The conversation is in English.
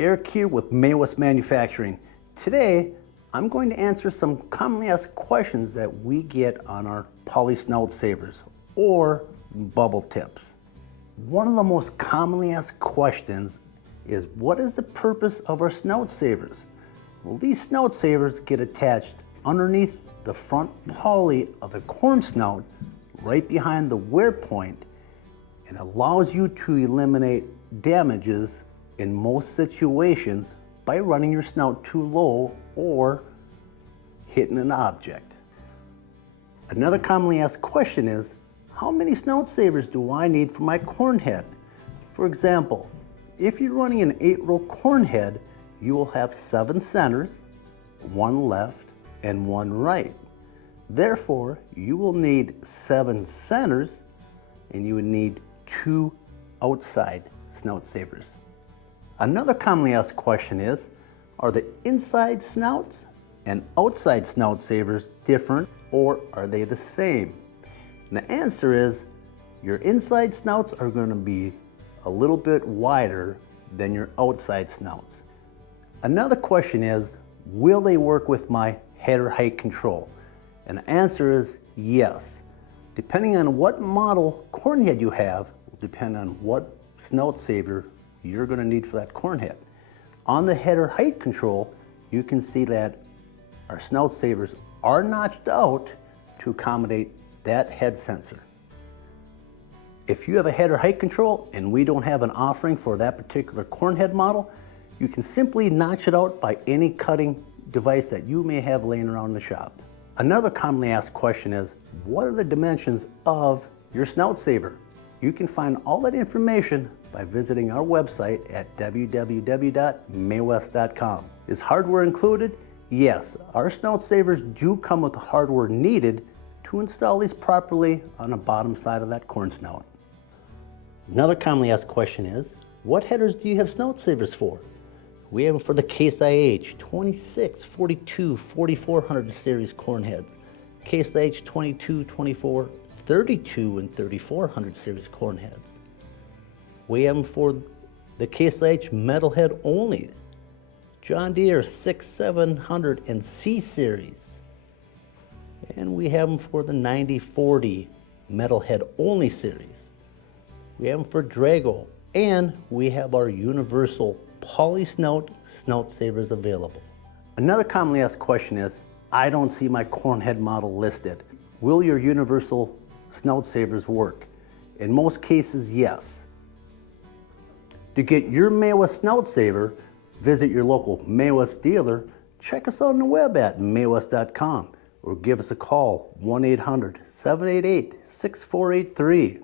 Eric here with Maywest Manufacturing. Today, I'm going to answer some commonly asked questions that we get on our poly Snout Savers or bubble tips. One of the most commonly asked questions is, what is the purpose of our Snout Savers? Well, these Snout Savers get attached underneath the front poly of the corn snout right behind the wear point and allows you to eliminate damages in most situations by running your snout too low or hitting an object. Another commonly asked question is, how many Snout Savers do I need for my corn head? For example, if you're running an 8-row corn head, you will have 7 centers, 1 left and 1 right. Therefore, you will need 7 centers and you would need 2 outside Snout Savers. Another commonly asked question is, are the inside snouts and outside Snout Savers different, or are they the same? And the answer is, your inside snouts are going to be a little bit wider than your outside snouts. Another question is, will they work with my header height control? And the answer is yes. Depending on what model corn head you have, will depend on what Snout Saver you're going to need for that corn head. On the header height control, you can see that our Snout Savers are notched out to accommodate that head sensor. If you have a header height control and we don't have an offering for that particular corn head model, you can simply notch it out by any cutting device that you may have laying around in the shop. Another commonly asked question is, what are the dimensions of your Snout Saver? You can find all that information by visiting our website at www.maywest.com. Is hardware included? Yes, our Snout Savers do come with the hardware needed to install these properly on the bottom side of that corn snout. Another commonly asked question is, what headers do you have Snout Savers for? We have them for the Case IH 26, 42, 4400 series corn heads, Case IH 22, 24, 32, and 3400 series corn heads. We have them for the Case IH metal head only, John Deere 6700 and C series. And we have them for the 9040 metal head only series. We have them for Drago, and we have our universal poly snout Snout Savers available. Another commonly asked question is, I don't see my corn head model listed. Will your universal Snout Savers work? In most cases, yes. To get your Maywest Snout Saver, visit your local Maywest dealer, check us out on the web at maywest.com, or give us a call, 1-800-788-6483.